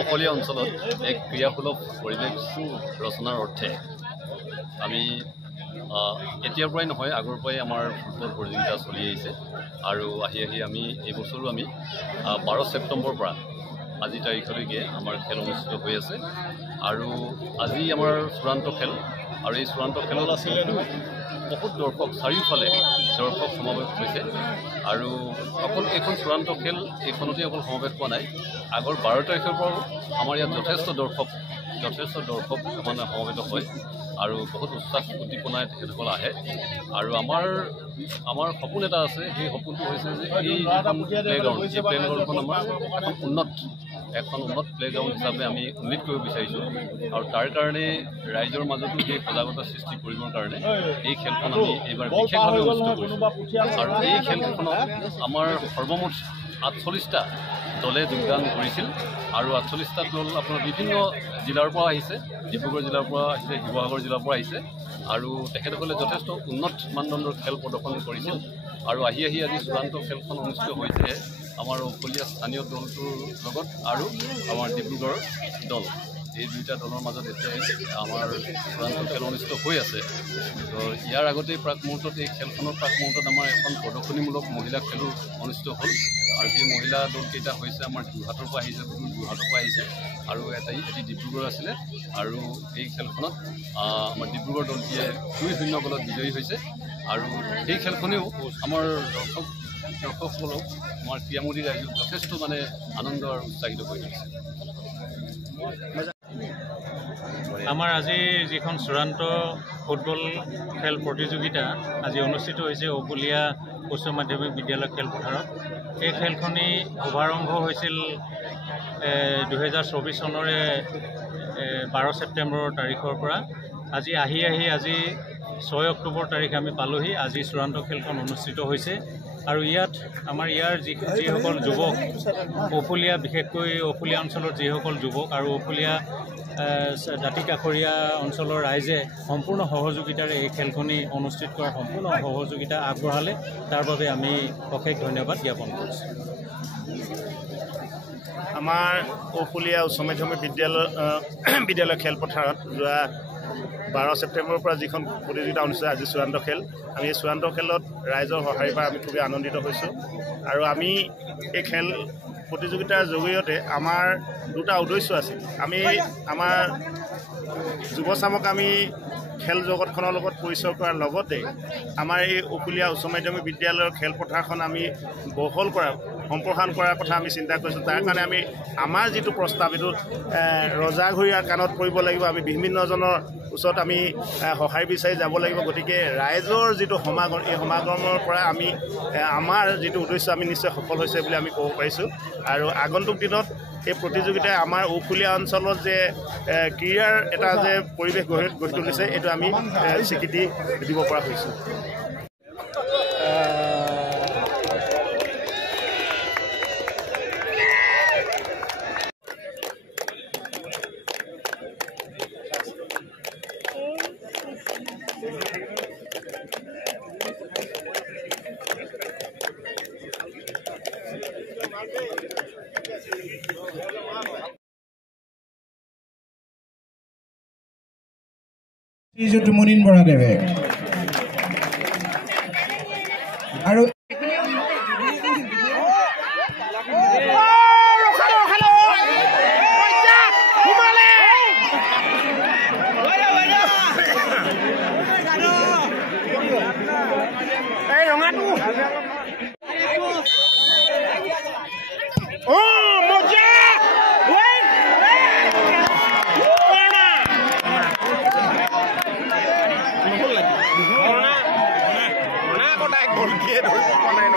অকলীয়া অঞ্চলত এক ক্ৰিয়াসুলভ পৰিৱেশ ৰচনাৰ অৰ্থে আমি এতিয়াৰ পৰাই নহয় আগৰ পৰাই আমাৰ ফুটবল প্ৰতিযোগিতা চলি আহিছে আৰু আহি আমি এই বছৰো আমি 12 ছেপ্টেম্বৰৰ পৰা আজি তাৰিখলৈকে আমাৰ খেল অনুষ্ঠিত হৈ আছে আৰু আজি আমাৰ চূড়ান্ত খেল আৰু এই চূড়ান্ত খেলত বহুত দৰ্শক চাৰিওফালে দৰ্শক সমাৱেশ হৈছে আৰু অকল এইখন চূড়ান্ত খেল এইখনতে অকল সমাৱেশ পোৱা নাই আগৰ 12 তাৰিখৰ পৰাও আমাৰ ইয়াত যথেষ্ট দৰ্শক মানে সমবেত হয় আৰু বহুত উৎসাহ উদ্দীপনাৰে তেখেতসকল আহে আৰু আমাৰ সপোন এটা আছে সেই সপোনটো হৈছে যে এই প্লেগ্ৰাউণ্ডখন আমাৰ এখন উন্নত প্লেগ্ৰাউণ্ড হিচাপে আমি উন্নীত কৰিব বিচাৰিছোঁ আৰু তাৰ কাৰণে ৰাইজৰ মাজতো সেই সজাগতা সৃষ্টি কৰিবৰ কাৰণে এই খেলখন আমি এইবাৰ বিশেষভাৱে অনুষ্ঠিত কৰিছোঁ আৰু এই খেলখনত আমাৰ সৰ্বমুঠ 48টা দলে যোগদান কৰিছিল আৰু 48টা দল আপোনাৰ বিভিন্ন জিলাৰ পৰা আহিছে ডিব্ৰুগড় জিলাৰ পৰা আহিছে শিৱসাগৰ জিলাৰ পৰা আহিছে আৰু তেখেতসকলে যথেষ্ট উন্নত মানদণ্ডৰ খেল প্ৰদৰ্শন কৰিছিল আৰু আহি আজি চূড়ান্ত খেলখন অনুষ্ঠিত হৈছে আমাৰ অকলীয়া স্থানীয় দলটোৰ লগত আৰু আমাৰ ডিব্ৰুগড় দল এই দুইটা দলৰ মাজত এতিয়া আমাৰ চূড়ান্ত খেল অনুষ্ঠিত হৈ আছে তো ইয়াৰ আগতেই প্ৰাক মুহূৰ্তত এই খেলখনৰ প্ৰাক মুহূৰ্তত আমাৰ এখন প্ৰদৰ্শনীমূলক মহিলা খেলো অনুষ্ঠিত হ'ল আৰু সেই মহিলা দলকেইটা হৈছে আমাৰ যোৰহাটৰ পৰা আহিছে আৰু এটি ডিব্ৰুগড় আছিলে আৰু এই খেলখনত আমাৰ ডিব্ৰুগড় দলটিয়ে 2-0 গলত বিজয়ী হৈছে আৰু এই খেলখনেও আমাৰ দৰ্শকসকলক আমাৰ ক্ৰীড়ামোদী ৰাইজক যথেষ্ট মানে আনন্দ আৰু উৎসাহিত কৰি তুলিছে আমাৰ আজি যিখন চূড়ান্ত ফুটবল খেল প্ৰতিযোগিতা আজি অনুষ্ঠিত হৈছে অকলীয়া উচ্চ মাধ্যমিক বিদ্যালয় খেলপথাৰত এই খেলখনি শুভাৰম্ভ হৈছিল 2024 চনৰে 12 ছেপ্টেম্বৰৰ তাৰিখৰ পৰা আজি আজি 6 অক্টোবৰ তাৰিখ আমি পালোহি আজি চূড়ান্ত খেলখন অনুষ্ঠিত হৈছে আৰু আমাৰ ইয়াৰ যিসকল যুৱক বিশেষকৈ অফুলীয়া অঞ্চলৰ যিসকল যুৱক আৰু অফুলীয়া জাতি কাষৰীয়া অঞ্চলৰ ৰাইজে সম্পূৰ্ণ সহযোগিতাৰে এই খেলখনি অনুষ্ঠিত কৰাৰ সম্পূৰ্ণ সহযোগিতা আগবঢ়ালে তাৰ বাবে আমি অশেষ ধন্যবাদ জ্ঞাপন কৰিছোঁ আমাৰ অফুলীয়া উচ্চ মাধ্যমিক বিদ্যালয় খেলপথাৰত যোৱা 12 ছেপ্টেম্বৰৰ পৰা যিখন প্ৰতিযোগিতা অনুষ্ঠিত আজি চূড়ান্ত খেল আমি এই চূড়ান্ত খেলত ৰাইজৰ সহায়ৰ পৰা আমি খুবেই আনন্দিত হৈছোঁ আৰু আমি এই খেল প্ৰতিযোগিতাৰ জৰিয়তে আমাৰ দুটা উদ্দেশ্য আছিল আমি আমাৰ যুৱচামক আমি খেল জগতখনৰ লগত পৰিচয় কৰাৰ লগতে আমাৰ এই অফুলীয়া উচ্চ মাধ্যমিক বিদ্যালয়ৰ খেলপথাৰখন আমি বহল সম্প্ৰসাৰণ কৰাৰ কথা আমি চিন্তা কৰিছোঁ তাৰ কাৰণে আমি আমাৰ যিটো প্ৰস্তাৱ এইটো ৰজাঘৰীয়াৰ কাণত পৰিব লাগিব আমি বিভিন্নজনৰ ওচৰত আমি সহায় বিচাৰি যাব লাগিব গতিকে ৰাইজৰ যিটো সমাগম এই সমাগমৰ পৰা আমি আমাৰ যিটো উদ্দেশ্য আমি নিশ্চয় সফল হৈছে বুলি আমি ক'ব পাৰিছোঁ আৰু আগন্তুক দিনত এই প্ৰতিযোগিতাই আমাৰ অফুলীয়া অঞ্চলত যে ক্ৰীড়াৰ এটা যে পৰিৱেশ গঢ়ি তুলিছে এইটো আমি স্বীকৃতি দিব পৰা হৈছোঁ মুনিন বৰাদেৱে আৰু ধৰিব পৰা নাই ন